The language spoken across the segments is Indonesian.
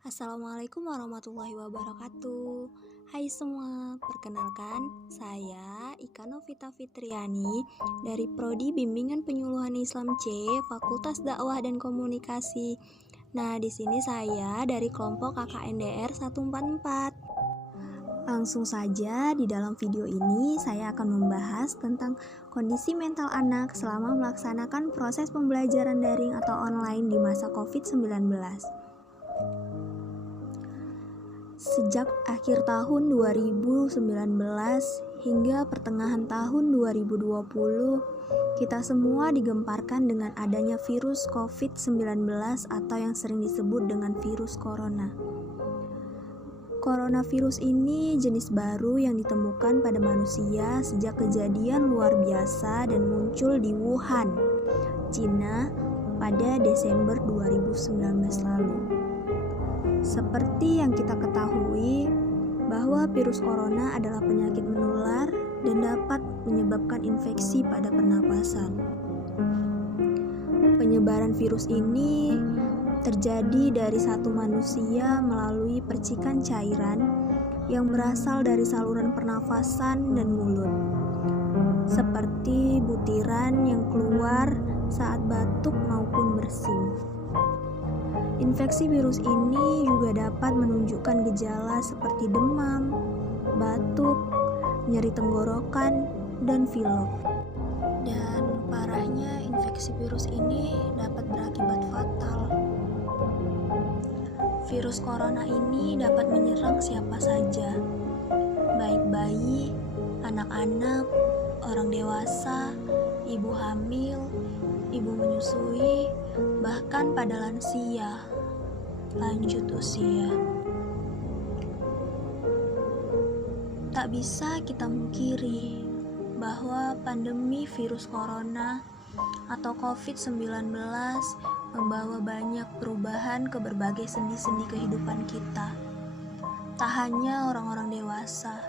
Assalamualaikum warahmatullahi wabarakatuh. Hai semua, perkenalkan saya Ika Novita Fitriani dari Prodi Bimbingan Penyuluhan Islam C, Fakultas Dakwah dan Komunikasi. Nah, di sini saya dari kelompok KKNDR 144. Langsung saja di dalam video ini saya akan membahas tentang kondisi mental anak selama melaksanakan proses pembelajaran daring atau online di masa COVID-19. Sejak akhir tahun 2019 hingga pertengahan tahun 2020, kita semua digemparkan dengan adanya virus COVID-19 atau yang sering disebut dengan virus corona. Coronavirus ini jenis baru yang ditemukan pada manusia sejak kejadian luar biasa dan muncul di Wuhan, Cina pada Desember 2019 lalu. Seperti yang kita ketahui bahwa virus corona adalah penyakit menular dan dapat menyebabkan infeksi pada pernapasan. Penyebaran virus ini terjadi dari satu manusia melalui percikan cairan yang berasal dari saluran pernafasan dan mulut, seperti butiran yang keluar saat batuk maupun bersin. Infeksi virus ini juga dapat menunjukkan gejala seperti demam, batuk, nyeri tenggorokan, dan pilek. Dan parahnya infeksi virus ini dapat berakibat fatal. Virus corona ini dapat menyerang siapa saja, baik bayi, anak-anak, orang dewasa, ibu hamil, ibu menyusui, bahkan pada lansia, lanjut usia. Tak bisa kita mungkiri bahwa pandemi virus corona atau COVID-19 membawa banyak perubahan ke berbagai sendi-sendi kehidupan kita. Tak hanya orang-orang dewasa,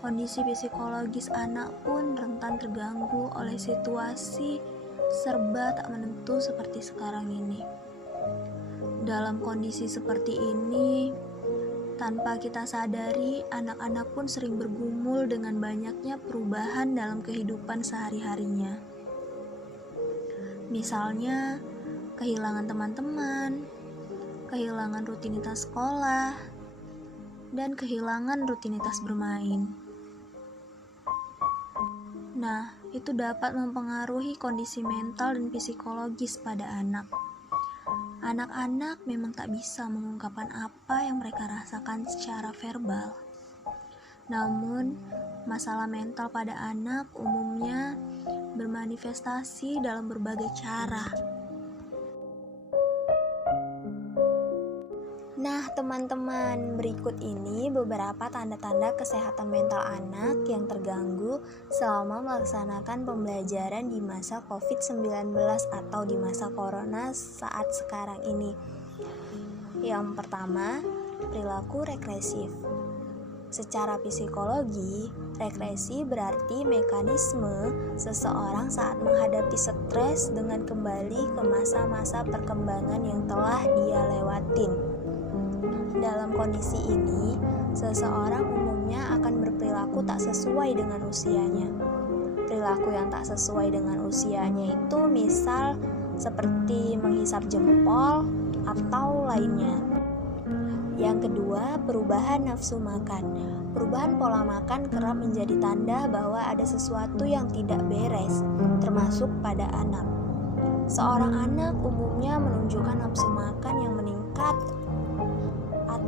kondisi psikologis anak pun rentan terganggu oleh situasi serba tak menentu seperti sekarang ini. Dalam kondisi seperti ini, tanpa kita sadari, anak-anak pun sering bergumul dengan banyaknya perubahan dalam kehidupan sehari-harinya. Misalnya, kehilangan teman-teman, kehilangan rutinitas sekolah, dan kehilangan rutinitas bermain. Nah, itu dapat mempengaruhi kondisi mental dan psikologis pada anak. Anak-anak memang tak bisa mengungkapkan apa yang mereka rasakan secara verbal. Namun, masalah mental pada anak umumnya bermanifestasi dalam berbagai cara. Nah, teman-teman, berikut ini beberapa tanda-tanda kesehatan mental anak yang terganggu selama melaksanakan pembelajaran di masa COVID-19 atau di masa corona saat sekarang ini. Yang pertama, perilaku regresif. Secara psikologi, regresi berarti mekanisme seseorang saat menghadapi stres dengan kembali ke masa-masa perkembangan yang telah dia lewatin. Dalam kondisi ini, seseorang umumnya akan berperilaku tak sesuai dengan usianya. Perilaku yang tak sesuai dengan usianya itu misal seperti menghisap jempol atau lainnya. Yang kedua, perubahan nafsu makan. Perubahan pola makan kerap menjadi tanda bahwa ada sesuatu yang tidak beres, termasuk pada anak. Seorang anak umumnya menunjukkan nafsu makan yang meningkat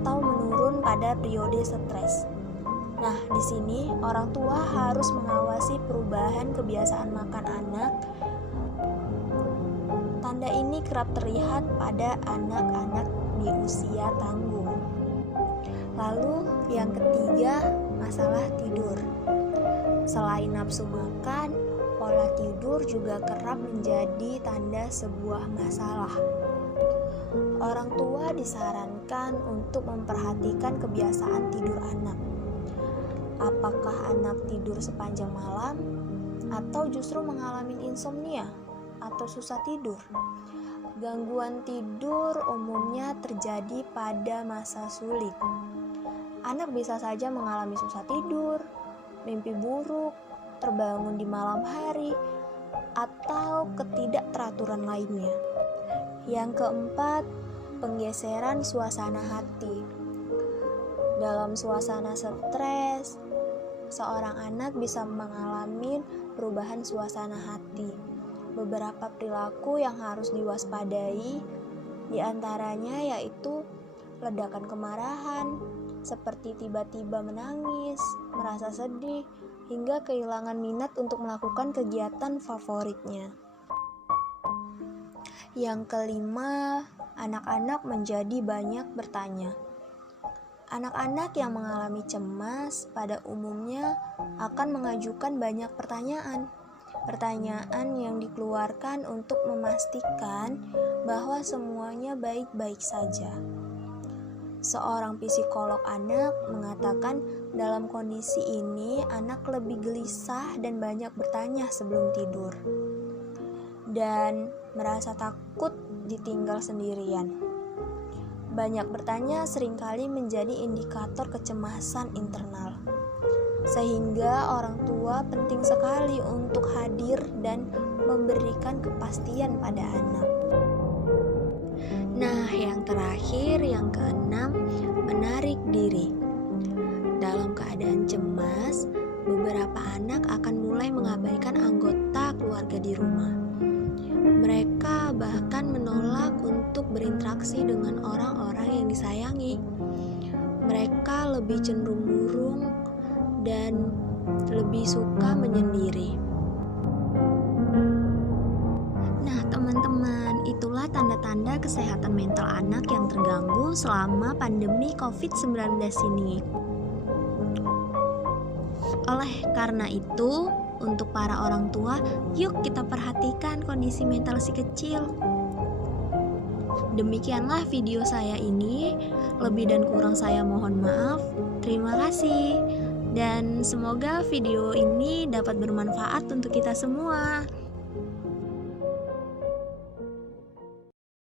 atau menurun pada periode stres. Nah, di sini orang tua harus mengawasi perubahan kebiasaan makan anak. Tanda ini kerap terlihat pada anak-anak di usia tanggung. Lalu, yang ketiga, masalah tidur. Selain nafsu makan, pola tidur juga kerap menjadi tanda sebuah masalah. Orang tua disarankan untuk memperhatikan kebiasaan tidur anak. Apakah anak tidur sepanjang malam atau justru mengalami insomnia atau susah tidur? Gangguan tidur umumnya terjadi pada masa sulit. Anak bisa saja mengalami susah tidur, mimpi buruk, terbangun di malam hari, atau ketidakteraturan lainnya. Yang keempat, penggeseran suasana hati. Dalam suasana stres, seorang anak bisa mengalami perubahan suasana hati. Beberapa perilaku yang harus diwaspadai, diantaranya yaitu ledakan kemarahan, seperti tiba-tiba menangis, merasa sedih, hingga kehilangan minat untuk melakukan kegiatan favoritnya. Yang kelima, anak-anak menjadi banyak bertanya. Anak-anak yang mengalami cemas pada umumnya akan mengajukan banyak pertanyaan. Pertanyaan yang dikeluarkan untuk memastikan bahwa semuanya baik-baik saja. Seorang psikolog anak mengatakan dalam kondisi ini anak lebih gelisah dan banyak bertanya sebelum tidur. Dan merasa takut ditinggal sendirian. Banyak bertanya seringkali menjadi indikator kecemasan internal. Sehingga orang tua penting sekali untuk hadir dan memberikan kepastian pada anak. Nah, yang terakhir, yang keenam, menarik diri. Dalam keadaan cemas, beberapa anak akan mulai mengabaikan anggota keluarga di rumah. Mereka bahkan menolak untuk berinteraksi dengan orang-orang yang disayangi. Mereka lebih cenderung murung dan lebih suka menyendiri. Nah, teman-teman, itulah tanda-tanda kesehatan mental anak yang terganggu selama pandemi COVID-19 ini. Oleh karena itu, untuk para orang tua, yuk kita perhatikan kondisi mental si kecil. Demikianlah video saya ini, lebih dan kurang saya mohon maaf. Terima kasih. Dan semoga video ini dapat bermanfaat untuk kita semua.